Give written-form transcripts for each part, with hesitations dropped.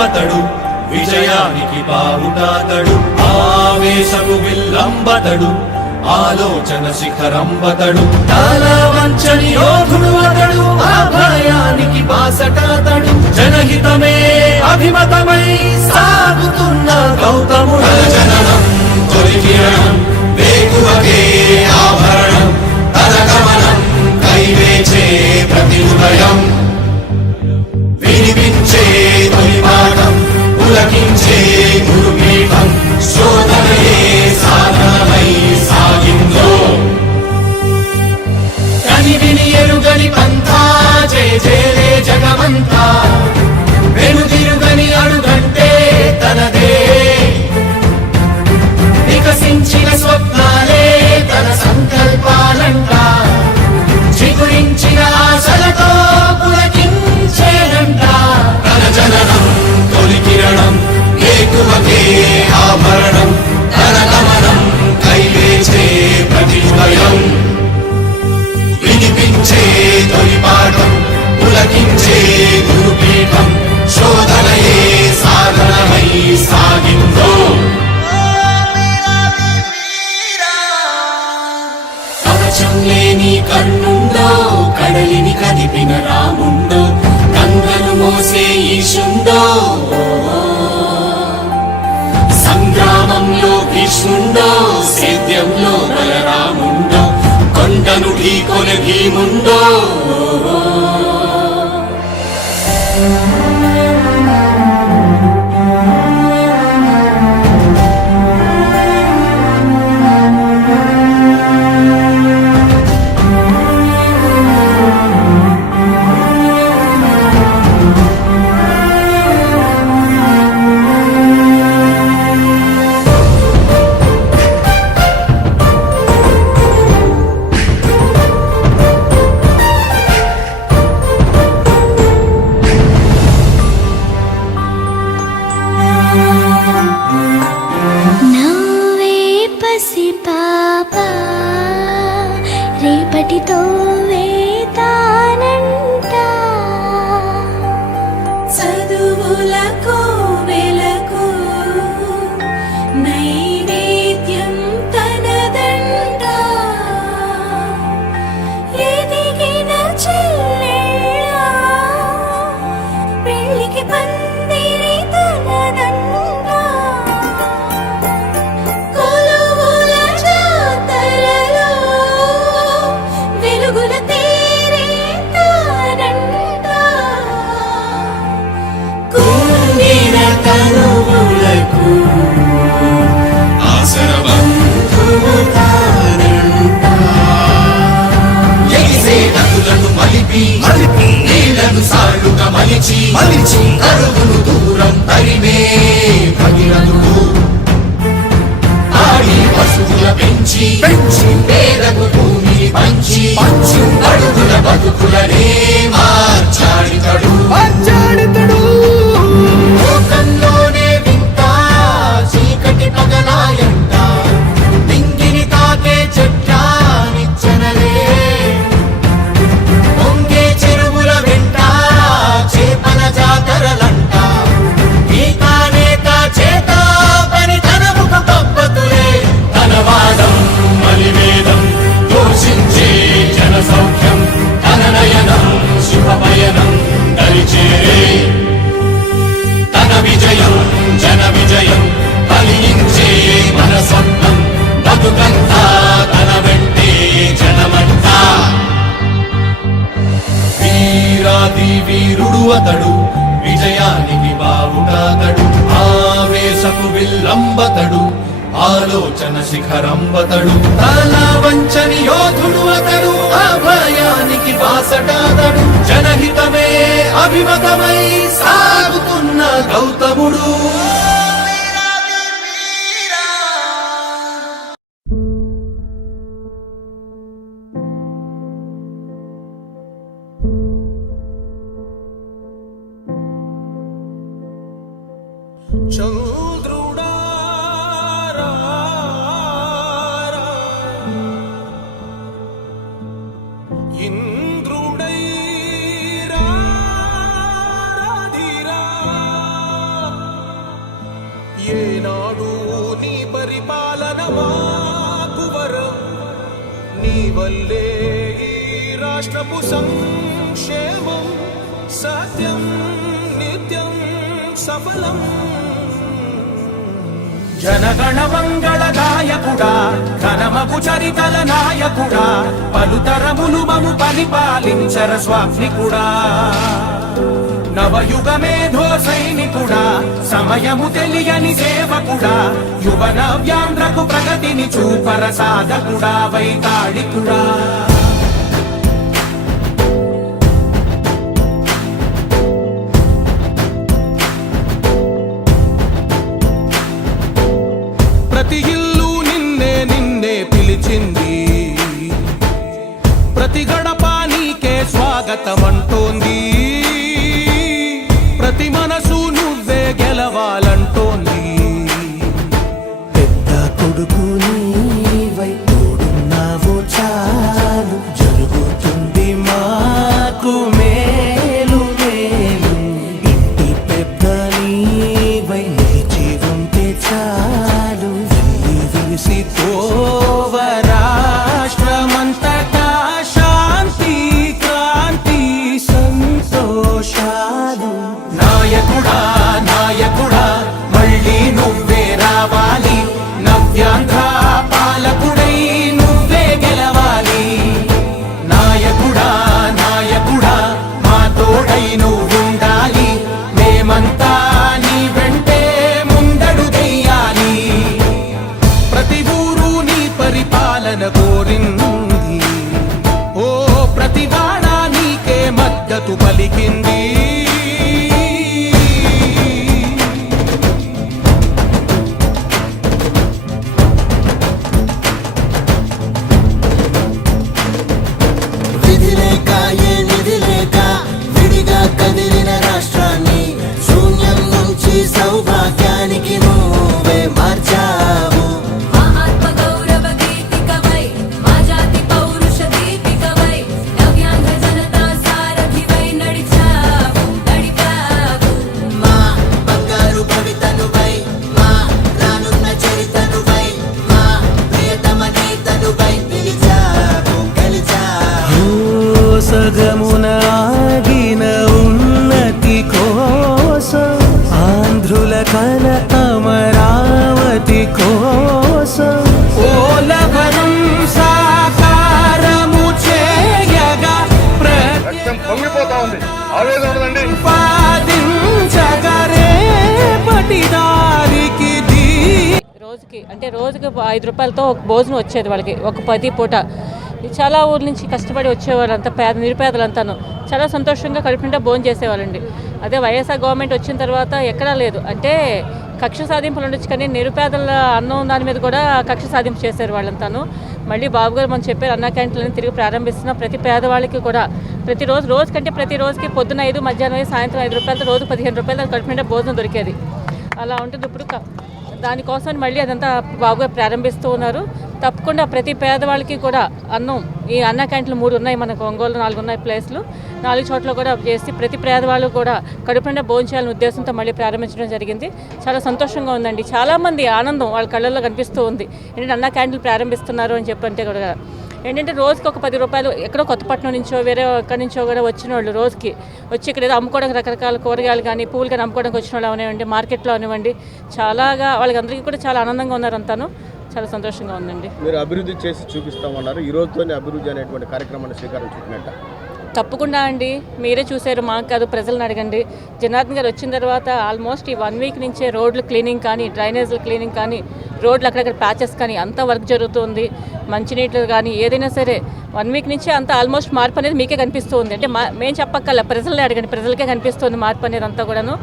అతడు విజయానికి బావుటాతడు ఆవేశపు విల్లంబతడు ఆలోచన శిఖరంబతడు చాలా వంచని యోధుడు అతడు అభయానికి బాసటాతడు జనహితమే అభిమతమై సాగుతున్న గౌతముడు జననం తొలికిరణం వేకువకే ఆభరణం తన గమనం కైవేచే ప్రతి ఉదయం వినిపించే తొలి పాఠం పులకించే గురుపీఠం శోధనయే సాధనమై సాగిందో కని విని ఎరుగని పంథా జయ జయలే జగమంతా వెనుదిరుగని అడుగంటే తనదే వికసించిన స్వప్నాలే తన సంకల్పాలంట చిగురించిన ఆశలతో పులకించేనంట తన జననం తొలి కిరణం వేకువకే ఆభరణం తన గమనం కైవేచే ప్రతి ఉదయం వినిపించే తొలి పాఠం పులకించే గురుపీఠం శోధనయే సాధనమై సాగిందో కవచం లేని కన్నుండో కడలిని కదిపిన రాముండో గంగను మోసే ఈశుండో సంగ్రామంలో భీష్ముండో సేద్యంలో బలరాముండో కొండను ఢీకొనే భీముండో రేపటితో వేతానంట చదువులకు వెలకు నైవేద్యం తనదంట ఎదిగిన చెల్లెళ్ళ పెళ్ళికి పందిరి తనదంట మలిచి కరువును దూరం తరిమే భగీరథుడు ఆడి పశువుల పెంచి పేదకు భూమిని పంచి అడుగుల బతుకులనే మార్చాడితడు లోకంలోనే వింత చీకటి పగలాయంట దింగిని తాకే చెట్ల నిచ్చెనలే పొంగే చెరువుల వెంట చేపల జాతరలంట గీతానేత చేత పని తనముఖ పద్ధతులే తనవాదం మలివేదం దోషించే జన సౌఖ్యం తన నయనం శుభపయనం దరిచేరే తన విజయం జన విజయం ఫలించే మన స్వప్నం బతుకంతా తన వెంటే జనమంతా వీరాది వీరుడు అతడు విజయానికి బావుటాతడు ఆవేశపు విల్లంబతడు ఆలోచన శిఖరంబతడు తల వంచని యోధుడు అతడు అభయానికి బాసటాతడు జనహితమే అభిమతమై సాగుతున్న గౌతముడు చంద్రుడా ఇంద్రుడై రాధిరా ఏనాడు నీ పరిపాలన మాకు వరం, నీ వల్లే ఈ రాష్ట్రపు సంక్షేమం సత్యం నిత్యం సఫలం. జనగణ మంగళ నాయకుడా, ఘనమగు చరితల నాయకుడా, పలుతరములు మము పరిపాలించర స్వామికుడా. నవయుగ మేధో సైనికుడా, సమయము తెలియని సేవకుడా, యువ నవ్యాంధ్రకు ప్రగతిని చూపర సాధకుడా, వైతాళికుడా. ప్రతి ఇల్లు నిన్నే నిన్నే పిలిచింది, ప్రతి గడప నీకే స్వాగతమంటోంది, ప్రతి మనసు నువ్వే గెలవాలంటోంది. పెద్ద కొడుకు నీవై తోడున్నావు చాలు, జరుగుతుంది మాకు మేలు మేలు. ఇంటి పెద్ద నీవై నిలిచి ఉంటే చాలు, విరిసి పోవ రాష్ట్రమంతటా శాంతి క్రాంతి సంతోషాలు. నాయకుడా నాయకుడా మళ్ళీ నువ్వే రావాలి, నవ్యాంధ్ర పాలకుడై నువ్వే గెలవాలి. నాయకుడా నాయకుడా మా తోడై నువ్వుండాలి, మేమంతా నీ వెంటే ముందడుగెయ్యాలి. ప్రతి ఊరు నీ పరిపాలన కోరింది, ఓ ప్రతి వాడ నీకే మద్దతు పలికింది. విధి లేక ఏ నిధి లేక విడిగా కదిలిన రాష్ట్రాన్ని శూన్యం నుంచి సౌభాగ్యానికి నువ్వే మార్చావు. మా ఆత్మ గౌరవ గీతికవై, మా జాతి పౌరుష దీపికవై, నవ్యాంధ్ర జనతా సారథివై నడిచావు నడిపావు. మా బంగారు భవితనువై, మా రానున్న చరితనువై, మా ప్రియతమ నేతనువై పిలిచావు గెలిచావు. సగమున ఆగిన ఉన్నతి కోసం, ఆంధ్రుల కల అమరావతి కోసం, ఓలవరం సాకారము చేయగా రక్తం పొంగిపోతా ఉంది, ఆవేదన ఉండదండి. ప్రతిపాదించగరే పటిదారికి రోజుకి అంటే రోజుకి 5 రూపాయలతో ఒక భోజనం వచ్చేది వాళ్ళకి, ఒక 10 పూట. చాలా ఊర్ల నుంచి కష్టపడి వచ్చేవాళ్ళంతా, నిరుపేదలంతాను చాలా సంతోషంగా కడుపు నిండా భోజనం చేసేవాళ్ళండి. అదే వైఎస్ఆర్ గవర్నమెంట్ వచ్చిన తర్వాత ఎక్కడా లేదు. అంటే కక్ష సాధింపులు ఉండొచ్చు, కానీ నిరుపేదల అన్నం దాని మీద కూడా కక్ష సాధింపు చేశారు వాళ్ళంతాను. మళ్ళీ బాబు గారు మనం చెప్పారు, అన్నా క్యాంటీన్లను తిరిగి ప్రారంభిస్తున్న ప్రతి పేదవాళ్ళకి కూడా ప్రతిరోజు రోజుకంటే ప్రతి రోజుకి పొద్దున 5, మధ్యాహ్నం 5, సాయంత్రం 5 రూపాయలతో రోజు 15 రూపాయలు కడుపు నిండా భోజనం దొరికేది. అలా ఉంటుంది ఇప్పుడు. దానికోసం మళ్ళీ అదంతా బాబుగా ప్రారంభిస్తూ ఉన్నారు. తప్పకుండా ప్రతి పేదవాళ్ళకి కూడా అన్నం, ఈ అన్న క్యాంటీన్లు 3 ఉన్నాయి మనకు, ఒంగోలు 4 ఉన్నాయి ప్లేస్లు, 4 చోట్ల కూడా చేసి ప్రతి పేదవాళ్ళు కూడా కడుపు నిండా భోజనం చేయాలనే ఉద్దేశంతో మళ్ళీ ప్రారంభించడం జరిగింది. చాలా సంతోషంగా ఉందండి. చాలామంది ఆనందం వాళ్ళ కళ్ళల్లో కనిపిస్తూ ఉంది. ఏంటంటే అన్న క్యాంటీన్లు ప్రారంభిస్తున్నారు అని చెప్పంటే కూడా ఏంటంటే రోజుకి ఒక 10 రూపాయలు ఎక్కడో కొత్తపట్నం నుంచో వేరే ఎక్కడి నుంచో కూడా వచ్చిన వాళ్ళు రోజుకి వచ్చి ఇక్కడ ఏదో అమ్ముకోవడానికి రకరకాల కూరగాయలు కానీ పూలు కానీ అమ్ముకోవడానికి వచ్చిన వాళ్ళు అవనివ్వండి, మార్కెట్లో అవనివ్వండి, చాలాగా వాళ్ళందరికీ కూడా చాలా ఆనందంగా ఉన్నారు అంతాను. చాలా సంతోషంగా ఉందండి. మీరు అభివృద్ధి చేసి చూపిస్తామన్నారు, ఈ రోజుతోనే అభివృద్ధి అనేటువంటి కార్యక్రమాన్ని శ్రీకారం చుట్టినట్ట. తప్పకుండా అండి, మీరే చూశారు, మాకు కాదు ప్రజలను అడగండి. జనార్దన్ గారు వచ్చిన తర్వాత ఆల్మోస్ట్ ఈ 1 వీక్ నుంచే రోడ్లు క్లీనింగ్ కానీ, డ్రైనేజ్ల క్లీనింగ్ కానీ, రోడ్లు అక్కడక్కడ ప్యాచెస్ కానీ అంతా వర్క్ జరుగుతుంది. మంచినీళ్ళు కానీ ఏదైనా సరే 1 వీక్ నుంచే అంతా ఆల్మోస్ట్ మార్పు అనేది మీకే కనిపిస్తుంది. అంటే మేము చెప్పక్కర్ల, ప్రజలనే అడగండి, ప్రజలకే కనిపిస్తుంది మార్పు అనేది అంతా కూడాను.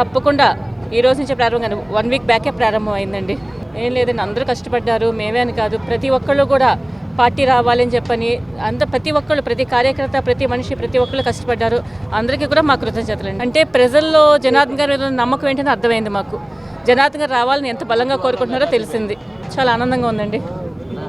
తప్పకుండా ఈ రోజు నుంచే ప్రారంభం, 1 వీక్ బ్యాకే ప్రారంభం అయిందండి. ఏం లేదండి, అందరూ కష్టపడ్డారు, మేమే అని కాదు, ప్రతి ఒక్కళ్ళు కూడా పార్టీ రావాలని చెప్పని ప్రతి ఒక్కళ్ళు, ప్రతి కార్యకర్త, ప్రతి మనిషి, ప్రతి ఒక్కళ్ళు కష్టపడ్డారు. అందరికీ కూడా మా కృతజ్ఞతలండి. అంటే ప్రజల్లో జనార్దన్ గారి మీద నమ్మకం ఏంటని అర్థమైంది మాకు. జనార్దన్ గారు రావాలని ఎంత బలంగా కోరుకుంటున్నారో తెలిసింది. చాలా ఆనందంగా ఉందండి.